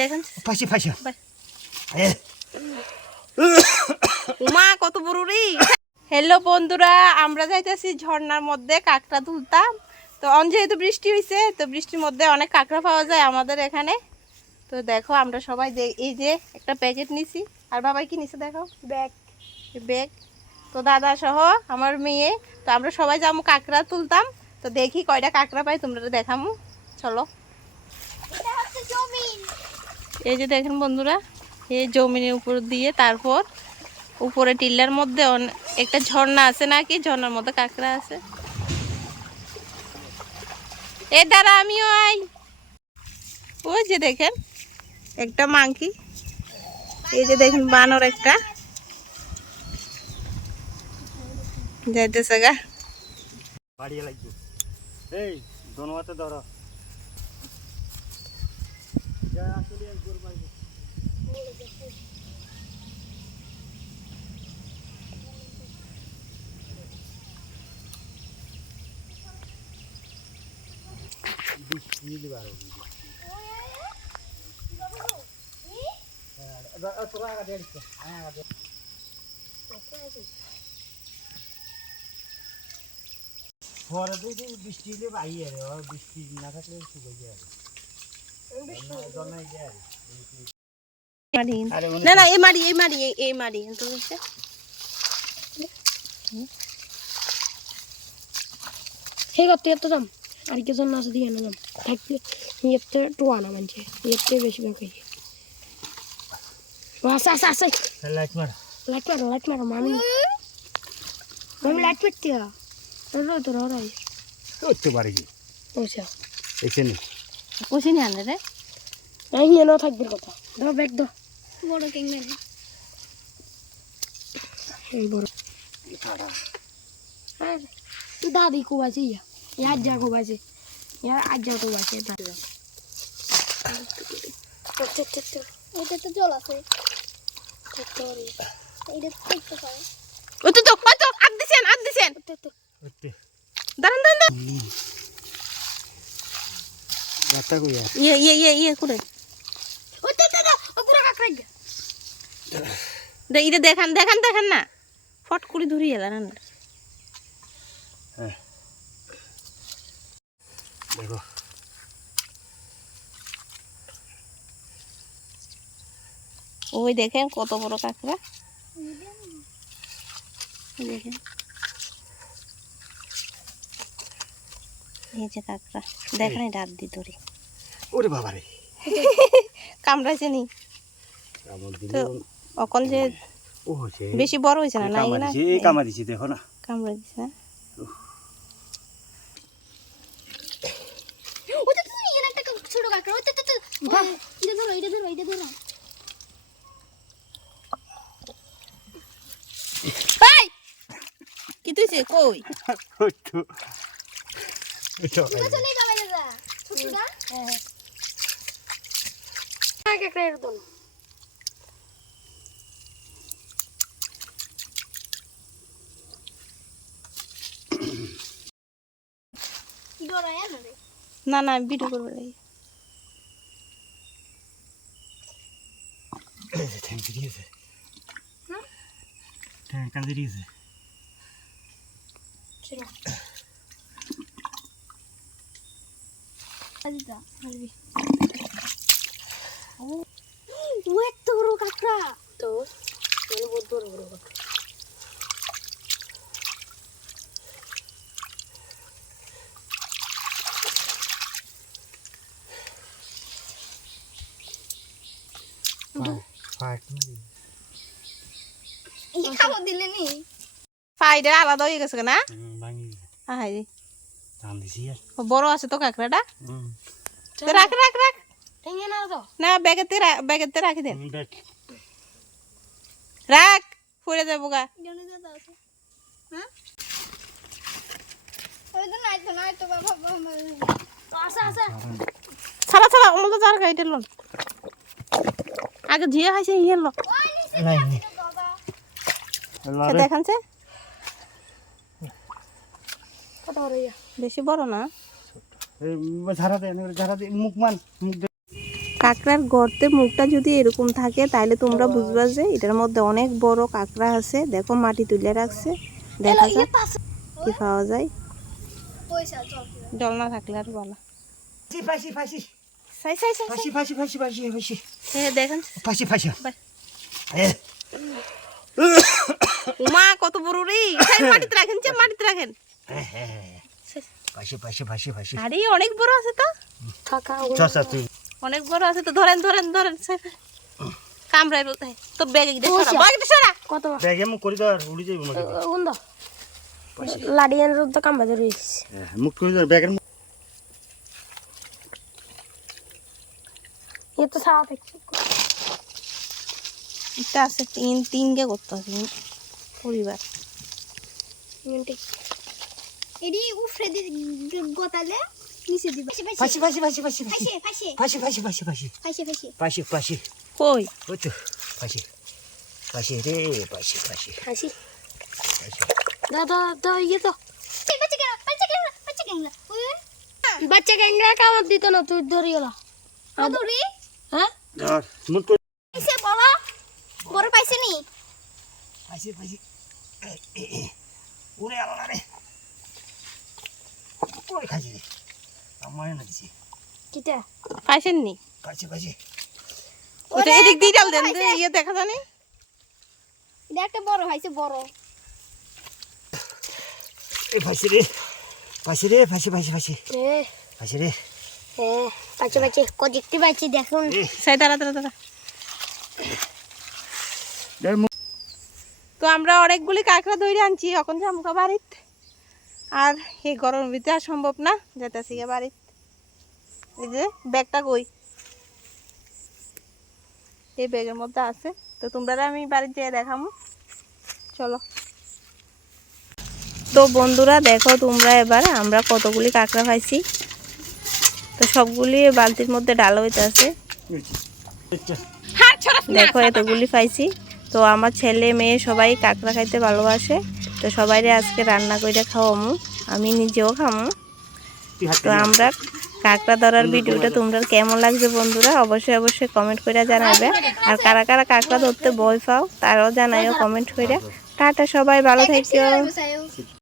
দেখেন। পাইছি পাইছি উমা কত বড় রে। হ্যালো বন্ধুরা আমরা যাইতেছি ঝর্ণার মধ্যে কাঁকড়া তুলতাম। তো অন যেহেতু বৃষ্টি হয়েছে তো বৃষ্টির মধ্যে অনেক কাঁকড়া পাওয়া যায় আমাদের এখানে। তো দেখো আমরা সবাই এই যে একটা প্যাকেট নিছি। আর বাবাই কি নিছে দেখো? ব্যাগ। ব্যাগ। তো দাদা সহ আমার মেয়ে তো আমরা সবাই যাব কাঁকড়া তুলতাম। তো দেখি কয়টা কাঁকড়া পাই তোমরা দেখামু। চলো। এই যে দেখেন বন্ধুরা, এই জমিনের উপর দিয়ে তারপর উপরে টিল্লার মধ্যে একটা ঝর্ণা আছে নাকি? ঝর্ণার মধ্যে কাঁকড়া আছে। এ দাঁড়া, আমিও আই। ওই যে দেখেন, একটা মাংকি। এই যে দেখেন, বানর একটা। যাইতেছে গা। বাড়িয়ে লাগবে এই ধরো যা আসলে একবার পাইবো বৃষ্টি বারো তোরা আগা দিয়ে দিচ্ছে হ্যাঁ আগা দিয়ে পরে তো যে বৃষ্টি হলে বাই আরে আর বৃষ্টি না থাকলে শুকাই যায় না না এই মারি এই মারি এই- মারি তো হচ্ছে हे করতে এত দাম? আর কিছু না দিয়ে না দাম। থাকলে ইয়েতে টোয়া না মানছে। ইয়েতে বেশি বাকি আসে আসে আসে। লাইট মার। লাইট মারো লাইট মারো মামি। মামি লাইট মারতে রো তো রো রাই করতে পারি কি ওছা এখানে কষি নি আনলে রে। এই নিয়ে নাও থাকবে কথা দাও ব্যাগ দাও। বড় কিংবে এই বড়। আর দাদি কো বাজে ইয়া। ইয়ার যা কো বাজে ইয়ার আজ যা কো বাজে দাদি। এটা তো জল আছে। এটা দেখতে পারে। তো তো আগ দিছেন আগ দিছেন। দাঁড়ান দাঁড়ান। যাত্রা কইয়া ইয়ে ইয়ে ইয়ে ইয়ে করে ওই তো তো ও পুরো কাকড়া দে এটা দেখান দেখান দেখান না। ফট করে ধরি এলা না হ্যাঁ। দেখো। ওই দেখেন কত বড় কাঁকড়া। এই দেখেন। এই যে কাঁকড়া দেখেন হাত দিয়ে ধরে। ওরে বাবা রে। কামড়াইছে নি। তো অকল যে বেশি বড় হয়েছে না নাই না? কামড় দিছে দেখো না। কামড়া দিছে না? ওটা তো এর একটা ছোট কাকড়া। ওটা তো এটা ধরো এটা ধরো এটা ধরো। কি তুইছে? কই? না না ভিডিও করবে লাগে থ্যাংক দিয়েছে থ্যাংক ইউ দিয়েছে আজদা আসবি ও এত বড় কাকড়া তো মানে বহুত বড় বড় কাকড়া ফাট এই খাব দিলে নি ফাইডা আলাদা হয়ে গেছে না দাম দিছি আর বড় আছে তো কাঁকড়াটা রাখ রাখ রাখ ঠেঙে না তো না ব্যাগেতে ব্যাগেতে রাখি দেন রাখ পড়ে যাব গা জানো দাদা আছে হ্যাঁ ওই তো নাই তো নাই তো বাবা আসে আসে ছাড়া ছাড়া অমল যার গাইতে লোন আগে ঝিয়ে খাইছে ইয়ে লো দেখানছে কত বড় ইয়া বেশি বড় না? কাঁকড়ার গর্তে মুখটা যদি এরকম থাকে তাহলে তোমরা বুঝবা যে এটার মধ্যে অনেক বড় কাঁকড়া আছে। দেখো মাটি তুলে রাখছে। দেখা যাক কি পাওয়া যায়। জল না থাকলে আর বলা। হ্যাঁ। কত বড় রে। মাটিতে রাখেন মাটিতে রাখেন। হ্যাঁ, হ্যাঁ, ফাঁসি ফাঁসি ফাঁসি ফাঁসি আরে অনেক বড় আছে তো। থাকা চল তুই। অনেক বড় আছে তো ধরেন ধরেন ধরেন কামড়াই বলতে তোর ব্যাগে গিয়ে সরা ব্যাগে সরা। কত ব্যাগে মুখ করে ধর উড়ে যাব নাকি গুন্দ লাড়ি এনে তো কামড়া ধরে হ্যাঁ, মুখ করে ধর ব্যাগের মুখ। এ তো সারা দেখছি এটা আছে তিন তিনকে করতে হবে। পরিবার। এডি উফরে দি গোতালে নিচে দিবা। ফাঁসি ফাঁসি ফাঁসি ফাঁসি ফাঁসি ফাঁসে ফাঁসে ফাঁসি ফাঁসি ফাঁসি ফাঁসি ফাঁসে ফাঁসে কই? ওই তো ফাঁসি ফাঁসি রে ফাঁসি ফাঁসি ফাঁসি দাদা দাদা ইয়ে তো। বাচ্চা কেন বাচ্চা কেন বাচ্চা কেন বাচ্চা ক্যাংরা কামড় দিত না তুই ধরে গেল। কদুরি হ্যাঁ? ধর করে। এসে বড় বড় পাইছে নি? ফাঁসি ফাঁসি ওরে আল্লাহ রে। ওই খাসি রে আমার না দিছি। কিটা? পাইছেননি ফাঁসি ফাঁসি ওটা এদিক দিয়ে ডাল দেন ইয়ে দেখা জানি এটা একটা বড় হয়েছে বড়। ফাঁসি রে ফাঁসি রে ফাঁসি ফাঁসি ফাঁসি এ। ফাঁসি রে। এ বাচ্চা বাচ্চা দেখতে পাচ্ছি দেখুন। সাই দাঁড়া দাঁড়া দাঁড়া। তো আমরা অনেকগুলি কাঁকড়া ধরে আনছি এখন জামুকা বাড়িত। আর এই গরমের ভিতরে আর সম্ভব না যেতেছি গিয়ে বাড়িত এই যে ব্যাগটা কই? এই ব্যাগের মধ্যে আছে তো তোমরা আমি বাড়িতে যেয়ে দেখামো। চলো। তো বন্ধুরা দেখো তোমরা এবার আমরা কতগুলি কাঁকড়া পাইছি তো সবগুলি বালতির মধ্যে ডাল হইতে আছে আচ্ছা দেখো এতগুলি পাইছি তো আমার ছেলে মেয়ে সবাই কাঁকড়া খাইতে ভালোবাসে। তো সবাইরে আজকে রান্না করে খাওয়ামু আমি নিজেও খামু। তো আমরা কাঁকড়া ধরার ভিডিওটা তোমরা কেমন লাগছে বন্ধুরা অবশ্যই অবশ্যই কমেন্ট করে জানাবে আর কারা কারা কাঁকড়া ধরতে বই পাও তারাও জানাইও কমেন্ট করে টাটা সবাই ভালো থেকো। বসায়ও